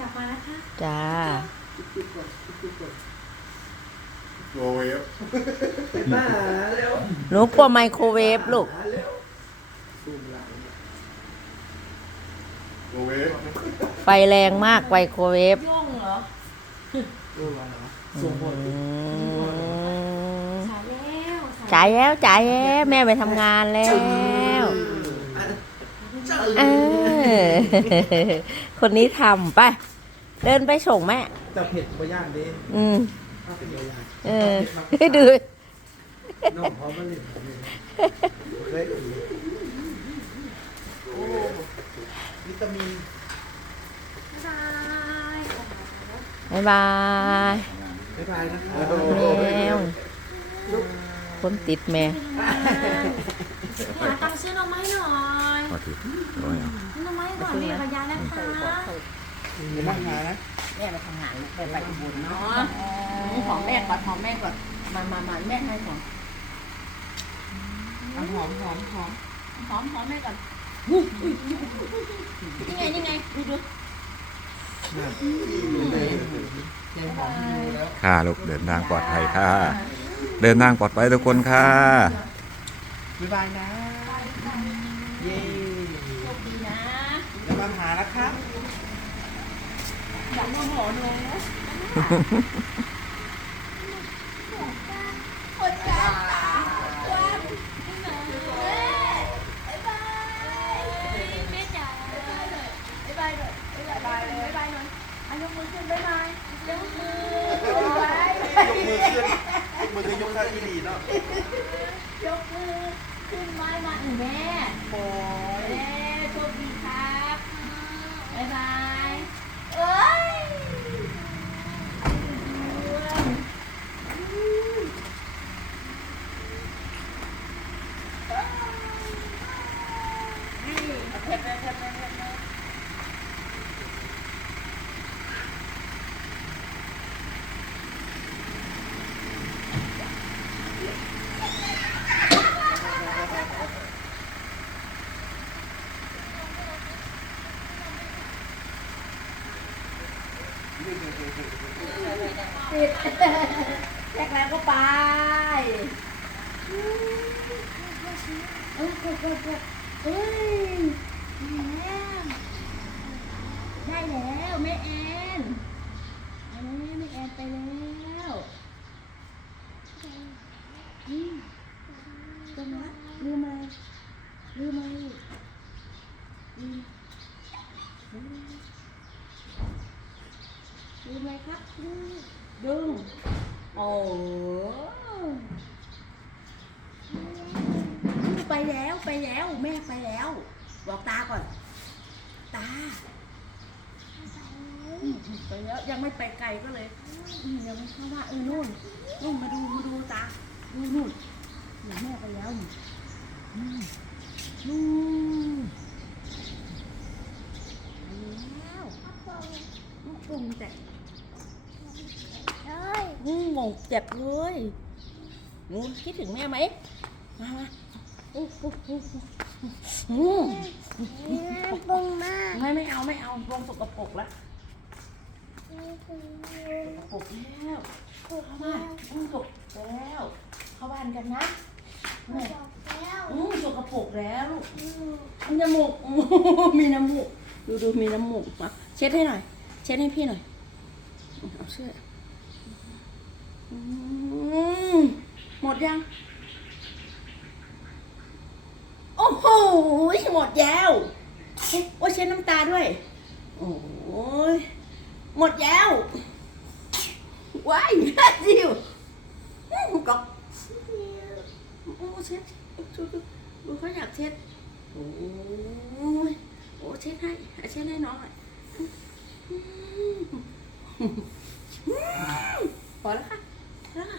จับมานะคะจ้าโรเวฟไปบ้าเร็วหนูกลัวไมโครเวฟลูก หาเร็วซูมหลังโรเวฟไฟแรงมากไมโครเวฟโย่งเหรอดูมาเหรอซูมบนอืมสายแล้วจ่ายแล้วจ่ายแล้วแม่ไปทำงานแล้วเออ คนนี้ทำไป เดินไปส่งแม่แต่เผ็ดไปย่างดิอืมถ้าเป็นยางเออดูน้องพร้อมมาเล่นเคยโอ้วิตามินบ๊ายบายบ๊ายบายบ๊ายบายนะคะแมวคนติดแม่หาตังค์ซื้อหน่อไม้หน่อย โอเคร้อยอะซื้อหน่อไม้ก่อนมีระยะนะคะอย่านั่งานะแม่ไปทำงานไปไปอุบลเนาะหอมแม่ก่อนหอมแม่ก่อนมามามาแม่ให้หอมหอมหอมหอมหอมหอมแม่ก่อนนี่ไงนี่ไงดูดูค่ะลูกเดินทางปลอดภัยค่ะ เดินทางปลอดภัยทุกคนค่ะบ๊ายบายนะ เย้ โชคดีนะ เดี๋ยวมาหานะครับ อย่ามาหอหนูคนจ้าจ๋าบ๊ายบายหน่อยบ๊ายบายเลยบ๊ายบายหน่อยยกมือขึ้นบ๊ายบายกมือยกมือขึ้นยกมือขึ้นยกท่าที่ดีเนาะยกมือขึ้นไม้มาแม่โอ้ยโชคดีครับบ๊ายบายเอ้ย แรกแล้วก็ไปเอ้ย ได้แล้วแม่แอนแล้วแม่แอนไปแล้วอืมจะมาลืมไหมลืมไหมลืมลืมไหมครับลืมดึงโอ้ไปแล้วไปแล้วแม่ไปแล้ว บอกตาก่อน ตาอืมไปแล้วยังไม่ไปไกลก็เลยอืมยังไม่เข้าว่าเออนู่นนู่นมาดูมาดูตาดูนู่นเดี๋ยวแม่ไปแล้วนี่อืมนู่นไปแล้วลูกปุ่งแต่อืมงงเจ็บเลยงูคิดถึงแม่ไหมมามาอู้อู้อู้ อู้อืมปงมากไม่ไม่เอาไม่เอาลงสกปรกแล้วสกปรกแล้วเข้าบ้านอืมสกปรกแล้ว เข้าบ้านกันนะแม่อืมสกปรกแล้วลูกมีน้ำมูกอืมมีน้ำมูกดูดูมีน้ำมูกมาเช็ดให้หน่อย เช็ดให้พี่หน่อยเอาเสื้ออืมหมดยังโอ้โหหมดแล้วโอ้ยเช็ดน้ำตาด้วย โอ้ยหมดแล้วว้ายจิวกอกโอ้เช็ดดูดูดูเขาอยากเช็ดโอ้ยโอ้เช็ดให้เช็ดให้น้องหน่อยพอแล้วค่ะแล้วค่ะ